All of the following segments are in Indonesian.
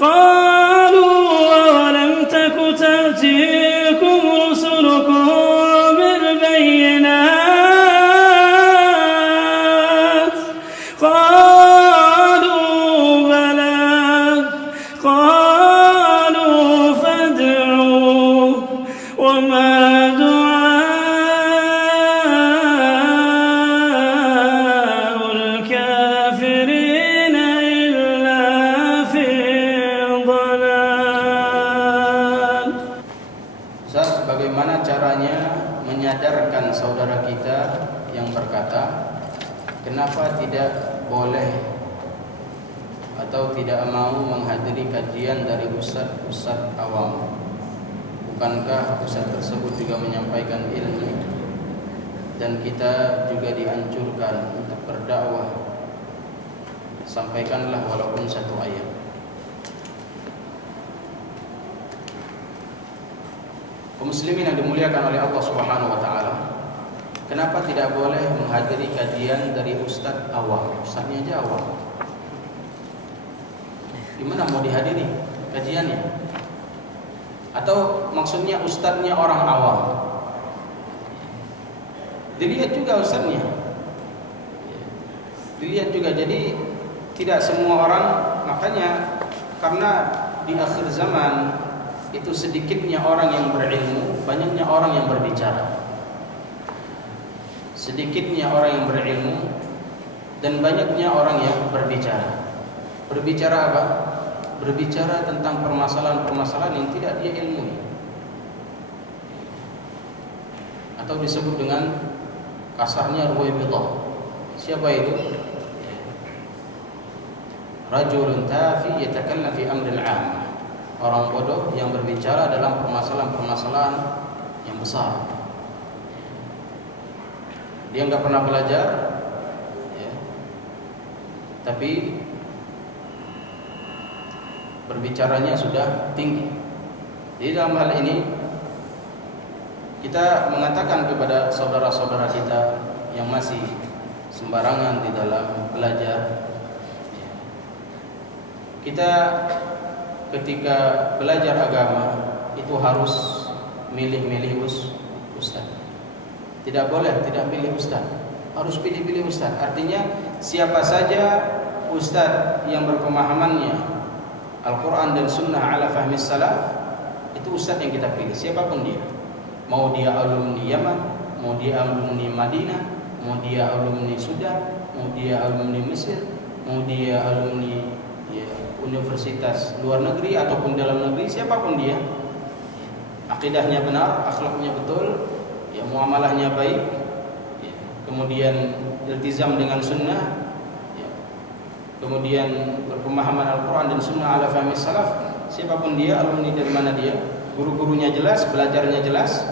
قالوا أولم تك تأتيكم رسلكم بالبينات قالوا بلى قالوا فادعوا وما دعاء الكافرين إلا في ضلال. Ustaz, bagaimana caranya menyadarkan saudara kita yang berkata, kenapa tidak boleh atau tidak mau menghadiri kajian dari ustaz awam? Bukankah ustaz tersebut juga menyampaikan ilmu dan kita juga dianjurkan untuk berdakwah? Sampaikanlah walaupun satu ayat. Kaum muslimin yang dimuliakan oleh Allah Subhanahu wa taala, kenapa tidak boleh menghadiri kajian dari ustaz awam? Ustaznya aja awam. Gimana mau dihadiri kajiannya? Atau maksudnya ustaznya orang awam? Dilihat juga ustaznya. Dilihat juga. Jadi tidak semua orang, makanya karena di akhir zaman itu sedikitnya orang yang berilmu, banyaknya orang yang berbicara. Sedikitnya orang yang berilmu dan banyaknya orang yang berbicara. Berbicara apa? Berbicara tentang permasalahan-permasalahan yang tidak dia ilmui. Atau disebut dengan kasarnya ruwaibidah. Siapa itu? Rajulun tafi yatakallam fi amril 'ammah. Orang bodoh yang berbicara dalam permasalahan-permasalahan yang besar. Dia nggak pernah belajar, ya, tapi berbicaranya sudah tinggi. Jadi dalam hal ini kita mengatakan kepada saudara-saudara kita yang masih sembarangan di dalam belajar, kita ketika belajar agama itu harus milih-milih ustaz. Tidak boleh tidak pilih ustaz. Harus pilih-pilih ustaz. Artinya siapa saja ustaz yang berpemahamannya Al-Quran dan Sunnah ala fahmi salaf, itu ustaz yang kita pilih, siapapun dia. Mau dia alumni Yaman, mau dia alumni Madinah, mau dia alumni Sudan, mau dia alumni Mesir, mau dia alumni universitas luar negeri ataupun dalam negeri, siapapun dia, akidahnya benar, akhlaknya betul, ya, muamalahnya baik, ya, kemudian iltizam dengan sunnah, ya, kemudian berpemahaman Al-Quran dan Sunnah ala fahmi salaf, siapapun dia, alumni dari mana dia, guru-gurunya jelas, belajarnya jelas,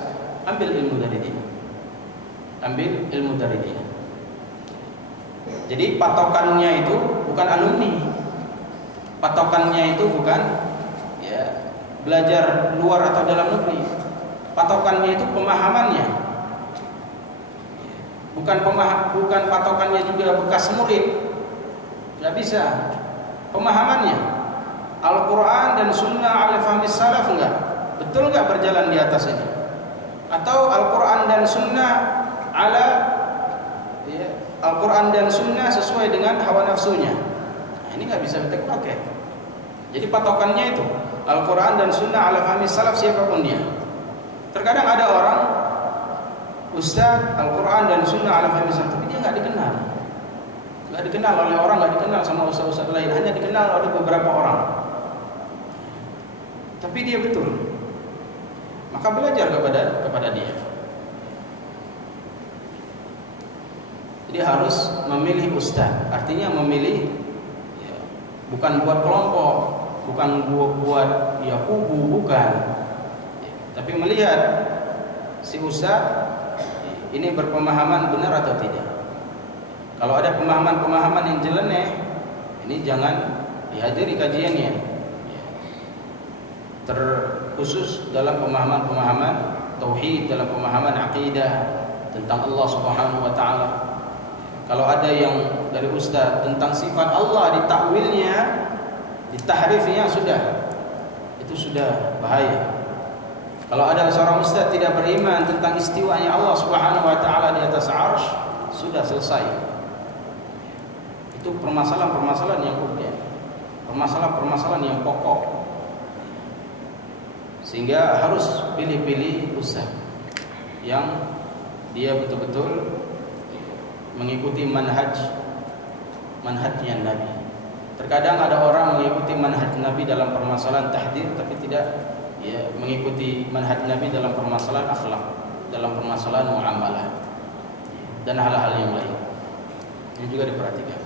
ambil ilmu dari dia, ambil ilmu dari dia. Jadi patokannya itu bukan alumni. Patokannya itu bukan ya, belajar luar atau dalam negeri. Patokannya itu pemahamannya. Bukan patokannya juga bekas murid. Nggak bisa. Pemahamannya. Al-Quran dan Sunnah ala fahmi salaf enggak? Betul nggak berjalan di atas ini? Atau Al-Quran dan Sunnah ala ya, Al-Quran dan Sunnah sesuai dengan hawa nafsunya? Ini nggak bisa kita pakai. Jadi patokannya itu Al-Quran dan Sunnah ala fahmi salaf, siapapun dia. Terkadang ada orang ustaz Al-Quran dan Sunnah ala fahmi salaf, tapi dia nggak dikenal oleh orang, nggak dikenal sama ustaz-ustaz lain, hanya dikenal oleh beberapa orang. Tapi dia betul, maka belajar kepada dia. Jadi harus memilih ustaz, artinya memilih bukan buat kelompok, bukan buat ya kubu, bukan. Tapi melihat si ustaz ini berpemahaman benar atau tidak. Kalau ada pemahaman-pemahaman yang jeleneh, ini jangan dihadiri kajiannya. Terkhusus dalam pemahaman-pemahaman tauhid, dalam pemahaman akidah tentang Allah Subhanahu wa taala. Kalau ada yang dari ustaz tentang sifat Allah ditakwilnya, ditahrifnya itu sudah bahaya. Kalau ada seorang ustaz tidak beriman tentang istiwanya Allah Subhanahu wa taala di atas arsy, sudah selesai. Itu permasalahan-permasalahan yang urgen, permasalahan-permasalahan yang pokok. Sehingga harus pilih-pilih ustaz yang dia betul-betul mengikuti manhajnya Nabi. Terkadang ada orang mengikuti manhaj Nabi dalam permasalahan tahdir, tapi tidak mengikuti manhaj Nabi dalam permasalahan akhlak, dalam permasalahan muamalah dan hal-hal yang lain. Ini juga diperhatikan.